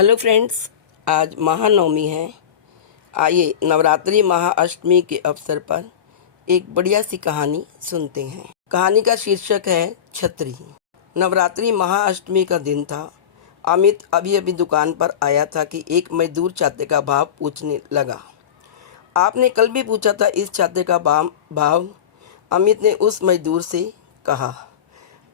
Hello friends, आज महानवमी है। आइए नवरात्रि महाअष्टमी के अवसर पर एक बढ़िया सी कहानी सुनते हैं। कहानी का शीर्षक है छतरी। नवरात्रि महाअष्टमी का दिन था। अमित अभी अभी दुकान पर आया था कि एक मजदूर छाते का भाव पूछने लगा। आपने कल भी पूछा था इस छाते का भाव, अमित ने उस मजदूर से कहा।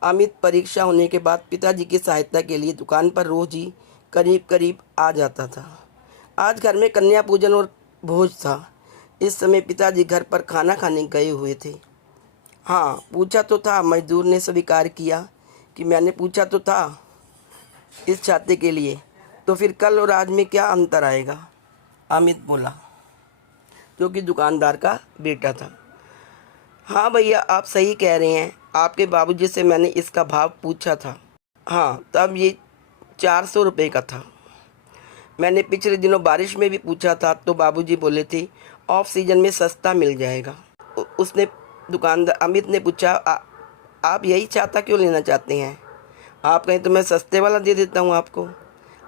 अमित परीक्षा होने के बाद पिताजी की सहायता के लिए दुकान पर रोज ही करीब करीब आ जाता था। आज घर में कन्या पूजन और भोज था। इस समय पिताजी घर पर खाना खाने गए हुए थे। हाँ, पूछा तो था, मजदूर ने स्वीकार किया कि मैंने पूछा तो था इस छाते के लिए। तो फिर कल और आज में क्या अंतर आएगा? अमित बोला, जो कि दुकानदार का बेटा था। हाँ भैया, आप सही कह रहे हैं। आपके बाबूजी से मैंने इसका भाव पूछा था। हाँ, तब ये 400 रुपये का था। मैंने पिछले दिनों बारिश में भी पूछा था तो बाबूजी बोले थे ऑफ सीजन में सस्ता मिल जाएगा। उसने दुकानदार अमित ने पूछा, आप यही छाता क्यों लेना चाहते हैं? आप कहें तो मैं सस्ते वाला दे देता हूँ आपको।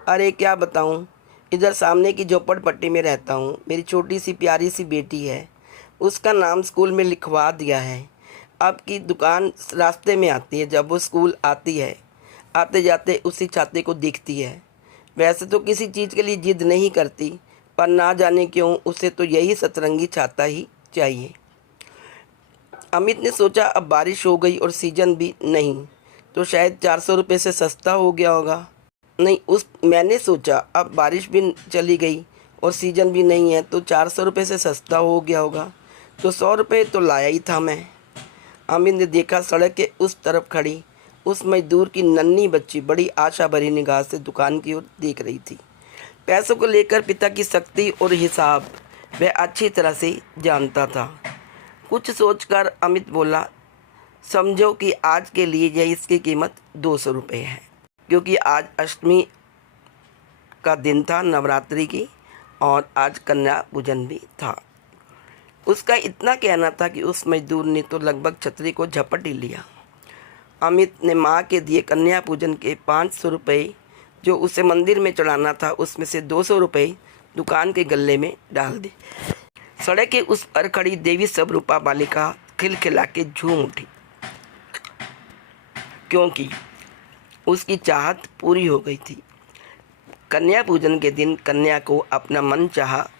अरे क्या बताऊँ, इधर सामने की झोपड़पट्टी में रहता हूँ। मेरी छोटी सी प्यारी सी बेटी है, उसका नाम स्कूल में लिखवा दिया है। अब की दुकान रास्ते में आती है। जब वो स्कूल आती है, आते जाते उसी छाते को देखती है। वैसे तो किसी चीज़ के लिए जिद नहीं करती, पर ना जाने क्यों उसे तो यही सतरंगी छाता ही चाहिए। अमित ने सोचा, अब बारिश हो गई और सीजन भी नहीं तो शायद 400 रुपये से सस्ता हो गया होगा। मैंने सोचा अब बारिश भी चली गई और सीजन भी नहीं है तो 400 रुपये से सस्ता हो गया होगा, तो 100 रुपये तो लाया ही था मैं। अमित ने देखा, सड़क के उस तरफ खड़ी उस मजदूर की नन्ही बच्ची बड़ी आशा भरी निगाह से दुकान की ओर देख रही थी। पैसों को लेकर पिता की सख्ती और हिसाब वह अच्छी तरह से जानता था। कुछ सोचकर अमित बोला, समझो कि आज के लिए यह इसकी कीमत 200 रुपये है, क्योंकि आज अष्टमी का दिन था नवरात्रि की और आज कन्या पूजन भी था। उसका इतना कहना था कि उस मजदूर ने तो लगभग छतरी को झपट ही लिया। अमित ने माँ के दिए कन्या पूजन के 500 रुपये जो उसे मंदिर में चढ़ाना था, उसमें से 200 रुपये दुकान के गल्ले में डाल दिए। सड़क के उस पर खड़ी देवी स्वरूपा बालिका खिलखिला के झूम उठी, क्योंकि उसकी चाहत पूरी हो गई थी। कन्या पूजन के दिन कन्या को अपना मनचाहा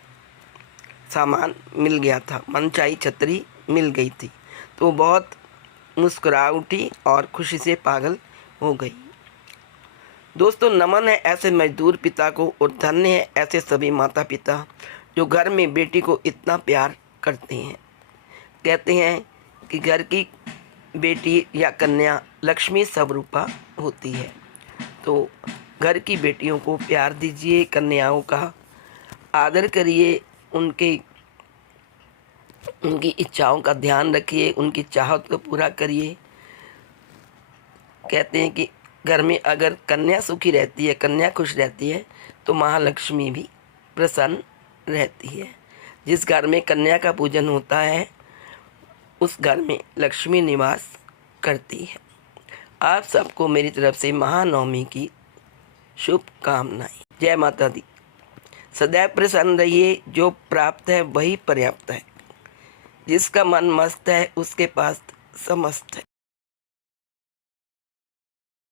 सामान मिल गया था, मनचाही छतरी मिल गई थी, तो बहुत मुस्कुरा उठी और खुशी से पागल हो गई। दोस्तों, नमन है ऐसे मजदूर पिता को और धन्य है ऐसे सभी माता पिता जो घर में बेटी को इतना प्यार करते हैं। कहते हैं कि घर की बेटी या कन्या लक्ष्मी स्वरूपा होती है। तो घर की बेटियों को प्यार दीजिए, कन्याओं का आदर करिए, उनकी इच्छाओं का ध्यान रखिए, उनकी चाहत को पूरा करिए। कहते हैं कि घर में अगर कन्या सुखी रहती है, कन्या खुश रहती है, तो महालक्ष्मी भी प्रसन्न रहती है। जिस घर में कन्या का पूजन होता है उस घर में लक्ष्मी निवास करती है। आप सबको मेरी तरफ से महानवमी की शुभकामनाएं। जय माता दी। सदैव प्रसन्न रहिए, जो प्राप्त है वही पर्याप्त है। जिसका मन मस्त है उसके पास समस्त है।